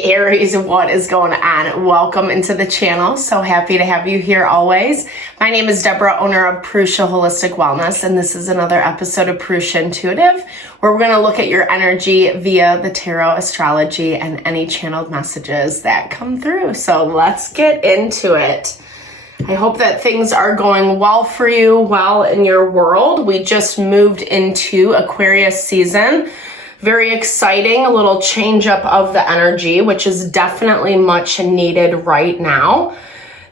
Hey Aries, what is going on? Welcome into the channel. So happy to have you here always. My name is Deborah, owner of Purusha Holistic Wellness, and this is another episode of Purusha Intuitive, where we're going to look at your energy via the tarot, astrology, and any channeled messages that come through. So let's get into it. I hope that things are going well for you, well in your world. We just moved into Aquarius season. Very exciting, a little change up of the energy, which is definitely much needed right now.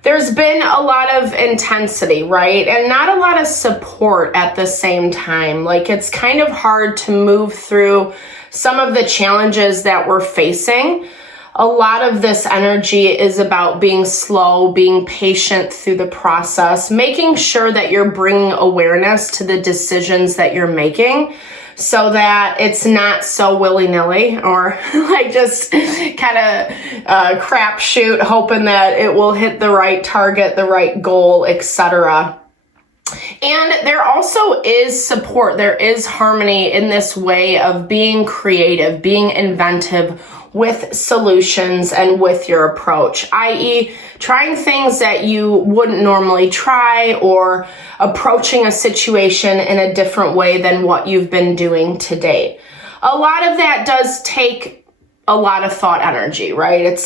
There's been a lot of intensity, right? And not a lot of support at the same time. Like, it's kind of hard to move through some of the challenges that we're facing. A lot of this energy is about being slow, being patient through the process, making sure that you're bringing awareness to the decisions that you're making, so that it's not so willy-nilly or like just kind of crapshoot, hoping that it will hit the right target, the right goal, etc. And there also is support. There is harmony in this way of being creative, being inventive with solutions and with your approach, i.e. trying things that you wouldn't normally try, or approaching a situation in a different way than what you've been doing to date. A lot of that does take a lot of thought energy, right?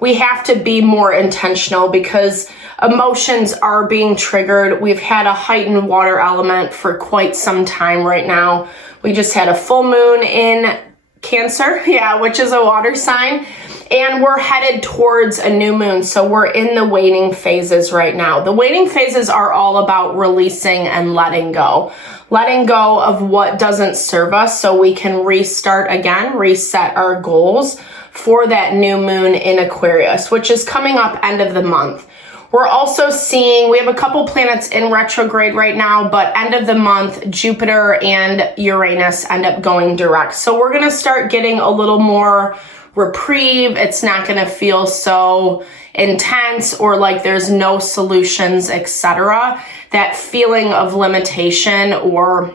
We have to be more intentional because emotions are being triggered. We've had a heightened water element for quite some time right now. We just had a full moon in Cancer, which is a water sign, and we're headed towards a new moon. So we're in the waiting phases right now. The waiting phases are all about releasing and letting go of what doesn't serve us, so we can restart again, reset our goals for that new moon in Aquarius, which is coming up end of the month. We're also seeing, we have a couple planets in retrograde right now, but end of the month, Jupiter and Uranus end up going direct. So we're going to start getting a little more reprieve. It's not going to feel so intense or like there's no solutions, etc. That feeling of limitation or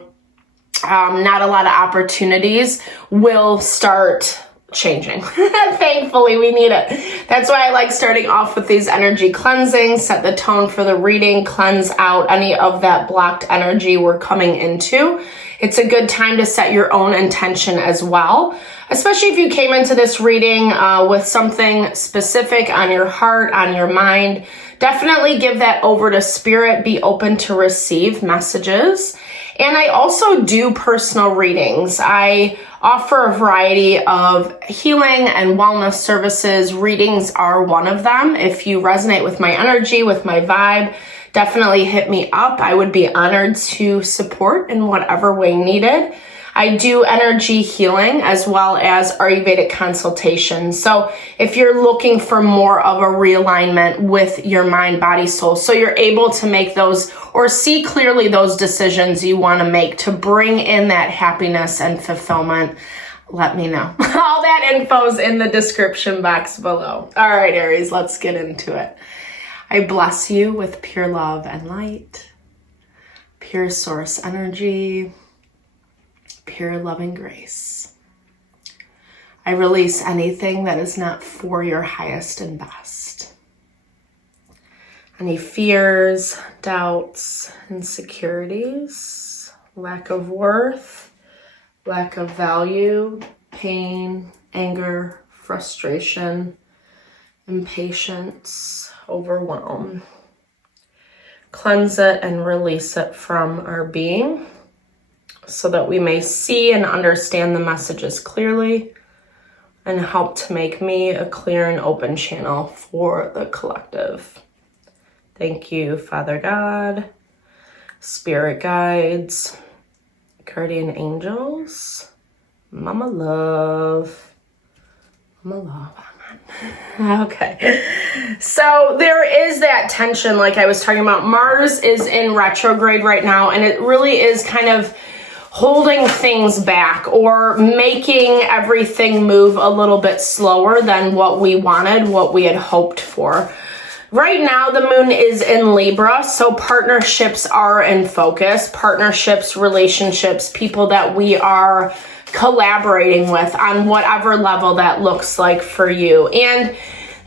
not a lot of opportunities will start changing. Thankfully, we need it. That's why I like starting off with these energy cleansings, set the tone for the reading, cleanse out any of that blocked energy we're coming into. It's a good time to set your own intention as well, especially if you came into this reading with something specific on your heart, on your mind. Definitely give that over to spirit. Be open to receive messages. And I also do personal readings. I offer a variety of healing and wellness services. Readings are one of them. If you resonate with my energy, with my vibe, definitely hit me up. I would be honored to support in whatever way needed. I do energy healing as well as Ayurvedic consultations. So if you're looking for more of a realignment with your mind, body, soul, so you're able to make those or see clearly those decisions you want to make to bring in that happiness and fulfillment, let me know. All that info's in the description box below. All right, Aries, let's get into it. I bless you with pure love and light, pure source energy, pure loving grace. I release anything that is not for your highest and best. Any fears, doubts, insecurities, lack of worth, lack of value, pain, anger, frustration, impatience, overwhelm. Cleanse it and release it from our being, so that we may see and understand the messages clearly and help to make me a clear and open channel for the collective. Thank you, Father God, spirit guides, guardian angels, Mama Love. Okay, so there is that tension like I was talking about. Mars is in retrograde right now, and it really is kind of holding things back or making everything move a little bit slower than what we wanted, what we had hoped for. Right now, the moon is in Libra, so partnerships are in focus. Partnerships, relationships, people that we are collaborating with on whatever level that looks like for you. And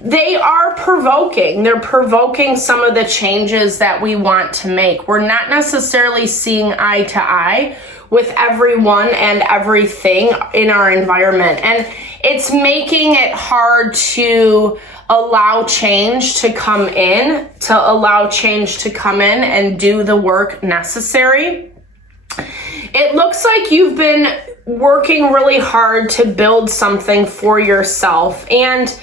they are provoking. They're provoking some of the changes that we want to make. We're not necessarily seeing eye to eye with everyone and everything in our environment. And it's making it hard to allow change to come in, and do the work necessary. It looks like you've been working really hard to build something for yourself. And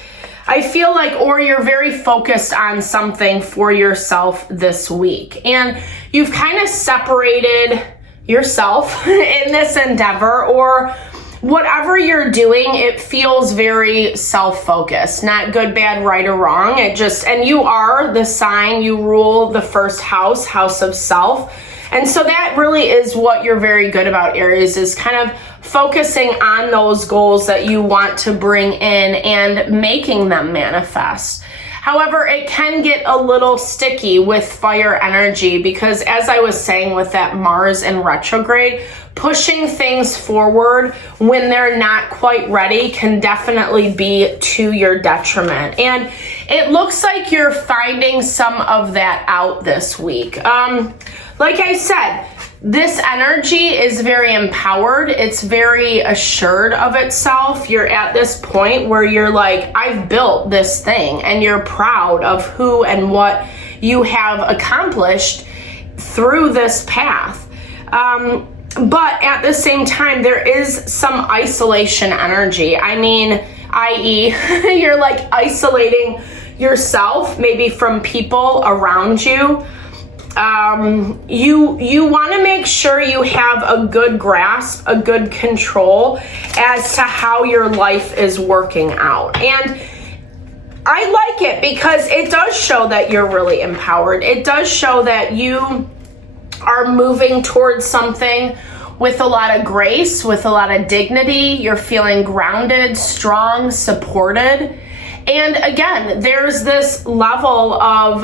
I feel like, or you're very focused on something for yourself this week. And you've kind of separated yourself in this endeavor, or whatever you're doing, it feels very self-focused, not good, bad, right, or wrong. And you are the sign, you rule the first house of self. And so that really is what you're very good about, Aries, is kind of focusing on those goals that you want to bring in and making them manifest. However, it can get a little sticky with fire energy because, as I was saying, with that Mars in retrograde, pushing things forward when they're not quite ready can definitely be to your detriment. And it looks like you're finding some of that out this week. Like I said, this energy is very empowered. It's very assured of itself. You're at this point where you're like, I've built this thing, and you're proud of who and what you have accomplished through this path. But at the same time, there is some isolation energy. I mean, i.e., you're like isolating yourself maybe from people around you. You want to make sure you have a good grasp, a good control as to how your life is working out. And I like it because it does show that you're really empowered. It does show that you are moving towards something with a lot of grace, with a lot of dignity. You're feeling grounded, strong, supported. And again, there's this level of,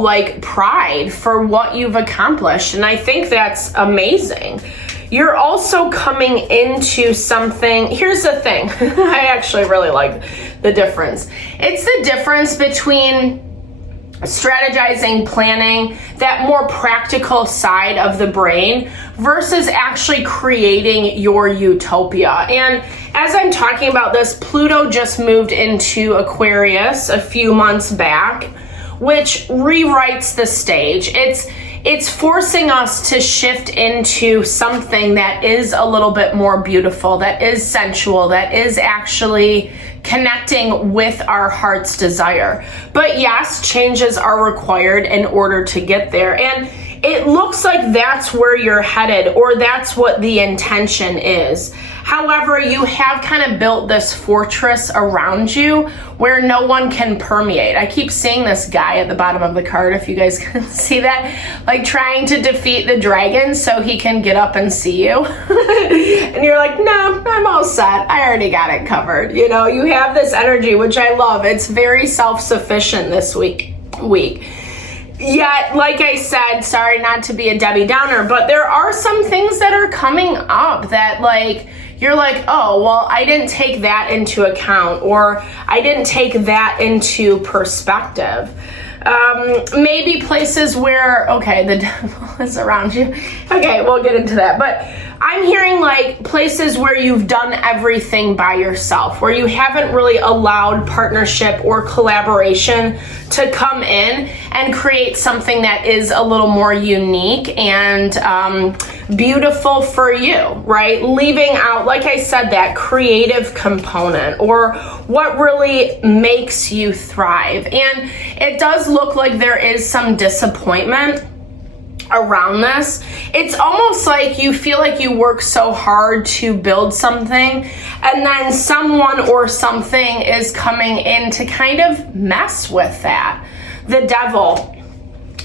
like pride for what you've accomplished. And I think that's amazing. You're also coming into something. Here's the thing. I actually really like the difference. It's the difference between strategizing, planning, that more practical side of the brain versus actually creating your utopia. And as I'm talking about this, Pluto just moved into Aquarius a few months back, which rewrites the stage. It's forcing us to shift into something that is a little bit more beautiful, that is sensual, that is actually connecting with our heart's desire. But yes, changes are required in order to get there. And it looks like that's where you're headed, or that's what the intention is. However, you have kind of built this fortress around you where no one can permeate. I keep seeing this guy at the bottom of the card, if you guys can see that, like trying to defeat the dragon so he can get up and see you. And you're like, no, I'm all set. I already got it covered. You know, you have this energy, which I love. It's very self-sufficient this week. Yet, like I said, sorry not to be a Debbie Downer, but there are some things that are coming up that you're like, oh, well, I didn't take that into account, or I didn't take that into perspective. Maybe places where, okay, the devil is around you. Okay, we'll get into that. But I'm hearing like places where you've done everything by yourself, where you haven't really allowed partnership or collaboration to come in and create something that is a little more unique and beautiful for you, right? Leaving out, like I said, that creative component or what really makes you thrive. And it does look like there is some disappointment around this. It's almost like you feel like you work so hard to build something, and then someone or something is coming in to kind of mess with that. The devil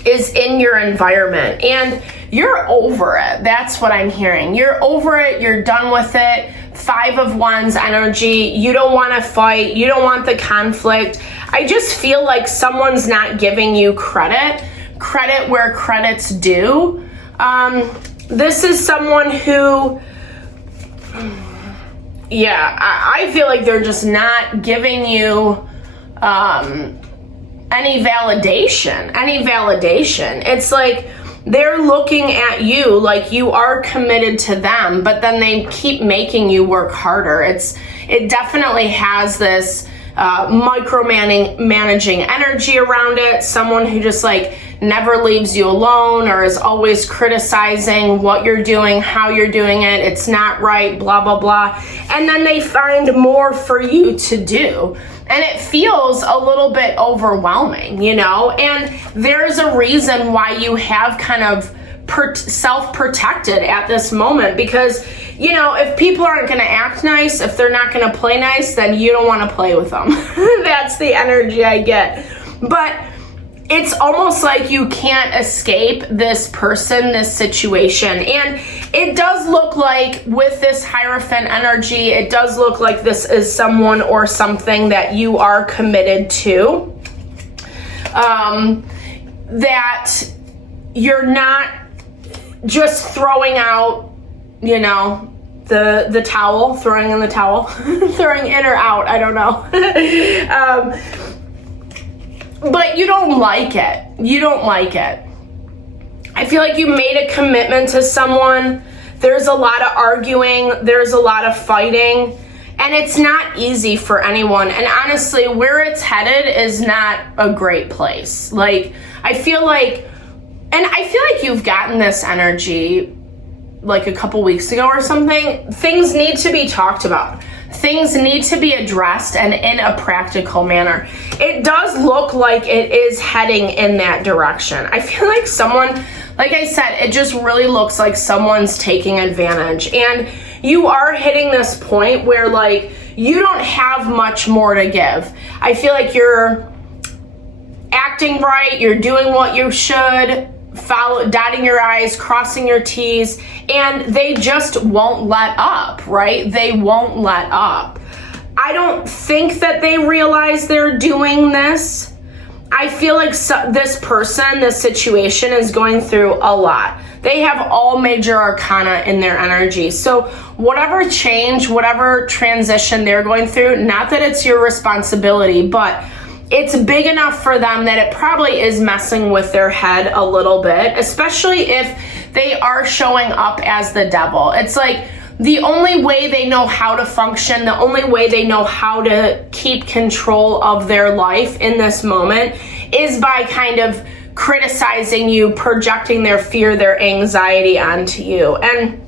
is in your environment and you're over it. That's what I'm hearing. You're over it. You're done with it. 5 of Wands energy. You don't want to fight. You don't want the conflict. I just feel like someone's not giving you credit where credit's due. This is someone who yeah, I feel like they're just not giving you any validation. It's like they're looking at you like you are committed to them, but then they keep making you work harder. It definitely has this micromanaging energy around it. Someone who just like never leaves you alone or is always criticizing what you're doing, how you're doing it. It's not right, blah, blah, blah. And then they find more for you to do. And it feels a little bit overwhelming, you know? And there's a reason why you have kind of self-protected at this moment, because, you know, if people aren't going to act nice, if they're not going to play nice, then you don't want to play with them. That's the energy I get. But it's almost like you can't escape this person, this situation. And it does look like with this Hierophant energy, it does look like this is someone or something that you are committed to. That you're not just throwing out, you know, the towel, throwing in the towel, throwing in or out, I don't know. But you don't like it. You don't like it. I feel like you made a commitment to someone. There's a lot of arguing. There's a lot of fighting. And it's not easy for anyone. And honestly, where it's headed is not a great place. Like, I feel like you've gotten this energy like a couple weeks ago or something. Things need to be talked about. Things need to be addressed and in a practical manner. It does look like it is heading in that direction. I feel like someone, like I said, it just really looks like someone's taking advantage. And you are hitting this point where like you don't have much more to give. I feel like you're acting right, you're doing what you should, dotting your I's, crossing your T's, and they just won't let up, right? They won't let up. I don't think that they realize they're doing this. I feel like this person, this situation is going through a lot. They have all major arcana in their energy. So whatever change, whatever transition they're going through, not that it's your responsibility, but it's big enough for them that it probably is messing with their head a little bit, especially if they are showing up as the devil. It's like the only way they know how to function, the only way they know how to keep control of their life in this moment is by kind of criticizing you, projecting their fear, their anxiety onto you. And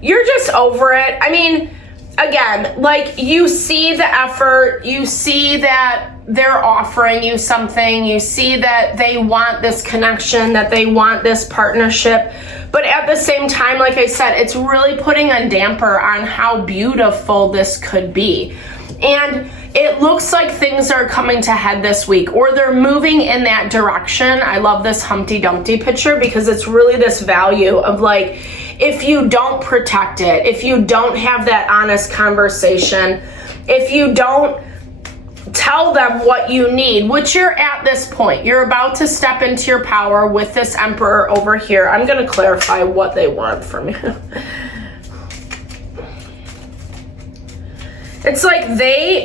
you're just over it. I mean, again, like you see the effort, you see that they're offering you something, you see that they want this connection, that they want this partnership, but at the same time, like I said, it's really putting a damper on how beautiful this could be. And it looks like things are coming to head this week, or they're moving in that direction. I love this Humpty Dumpty picture because it's really this value of like, if you don't protect it, if you don't have that honest conversation, if you don't tell them what you need, which you're at this point, you're about to step into your power with this Emperor over here. I'm going to clarify what they want from you. It's like they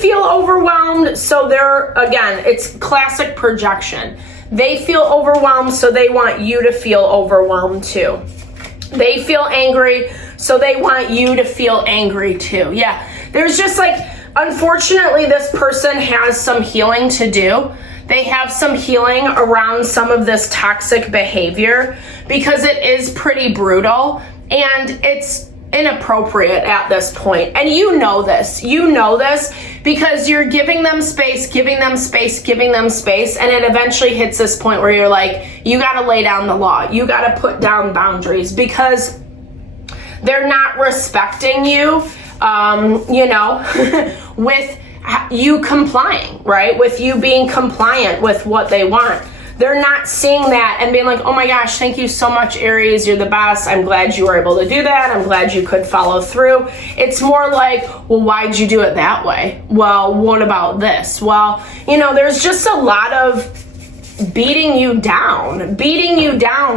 feel overwhelmed, so they're, again, it's classic projection. They feel overwhelmed, so they want you to feel overwhelmed too. They feel angry, so they want you to feel angry too. Yeah, there's just like, unfortunately, this person has some healing to do. They have some healing around some of this toxic behavior because it is pretty brutal and it's inappropriate at this point. And you know this because you're giving them space, and it eventually hits this point where you're like, you got to lay down the law. You got to put down boundaries because they're not respecting you, with you complying, right? With you being compliant with what they want. They're not seeing that and being like, oh my gosh, thank you so much, Aries. You're the best. I'm glad you were able to do that. I'm glad you could follow through. It's more like, well, why'd you do it that way? Well, what about this? Well, there's just a lot of beating you down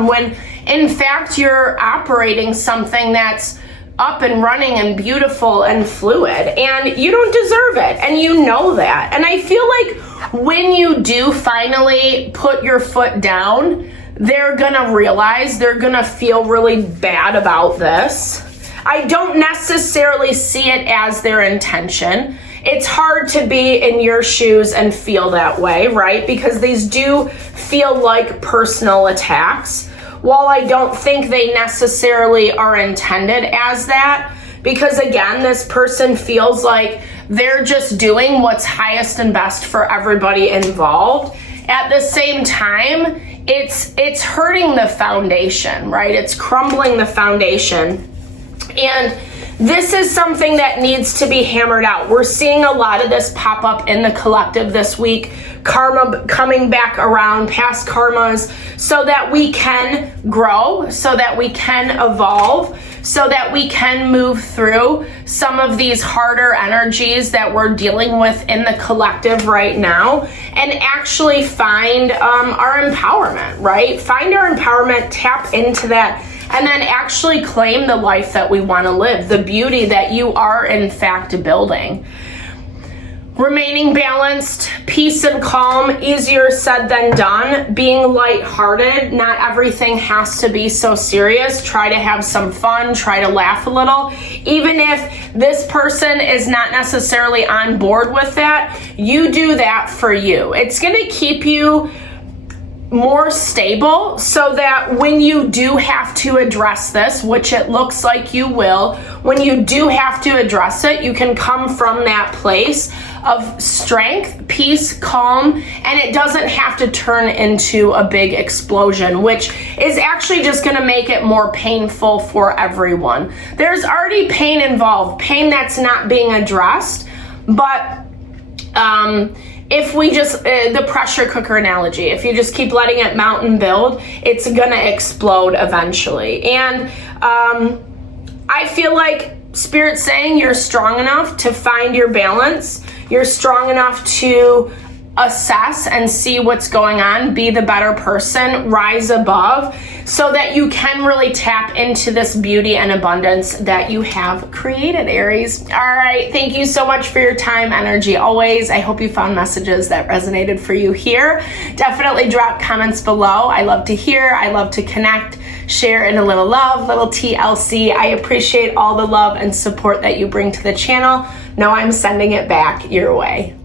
when In fact, you're operating something that's up and running and beautiful and fluid, and you don't deserve it, and you know that. And I feel like when you do finally put your foot down, they're gonna realize, they're gonna feel really bad about this. I don't necessarily see it as their intention. It's hard to be in your shoes and feel that way, right? Because these do feel like personal attacks. While I don't think they necessarily are intended as that, because again, this person feels like they're just doing what's highest and best for everybody involved. At the same time, it's hurting the foundation, right? It's crumbling the foundation. And this is something that needs to be hammered out. We're seeing a lot of this pop up in the collective this week. Karma coming back around, past karmas, so that we can grow, so that we can evolve, so that we can move through some of these harder energies that we're dealing with in the collective right now, and actually find our empowerment, right? Find our empowerment, tap into that, and then actually claim the life that we want to live, the beauty that you are in fact building. Remaining balanced, peace and calm, easier said than done. Being lighthearted, not everything has to be so serious. Try to have some fun, try to laugh a little. Even if this person is not necessarily on board with that, you do that for you. It's gonna keep you more stable, so that when you do have to address this, which it looks like you will, when you do have to address it, you can come from that place of strength, peace, calm, and it doesn't have to turn into a big explosion, which is actually just going to make it more painful for everyone. There's already pain involved, pain that's not being addressed, but if we just, the pressure cooker analogy, if you just keep letting it mount and build, it's gonna explode eventually. And I feel like Spirit's saying you're strong enough to find your balance. You're strong enough to assess and see what's going on, be the better person, rise above, so that you can really tap into this beauty and abundance that you have created, Aries. All right, thank you so much for your time, energy, always. I hope you found messages that resonated for you here. Definitely drop comments below. I love to hear, I love to connect, share in a little love, little TLC. I appreciate all the love and support that you bring to the channel. Know I'm sending it back your way.